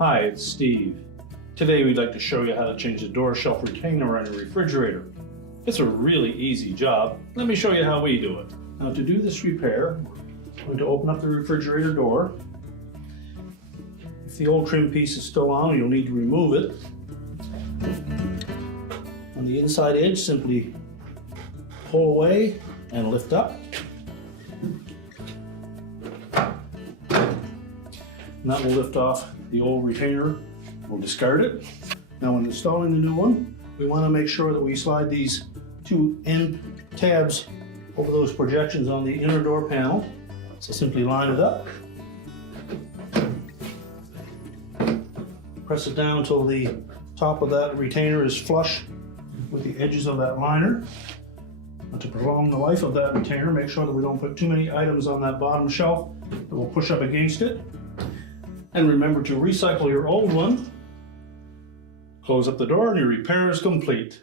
Hi, it's Steve. Today we'd like to show you how to change the door shelf retainer on your refrigerator. It's a really easy job. Let me show you how we do it. Now to do this repair, we're going to open up the refrigerator door. If the old trim piece is still on, you'll need to remove it. On the inside edge, simply pull away and lift up. And that will lift off the old retainer. We'll discard it. Now when installing the new one, we want to make sure that we slide these two end tabs over those projections on the inner door panel. So simply line it up. Press it down until the top of that retainer is flush with the edges of that liner. Now to prolong the life of that retainer, make sure that we don't put too many items on that bottom shelf that will push up against it. And remember to recycle your old one. Close up the door and your repair is complete.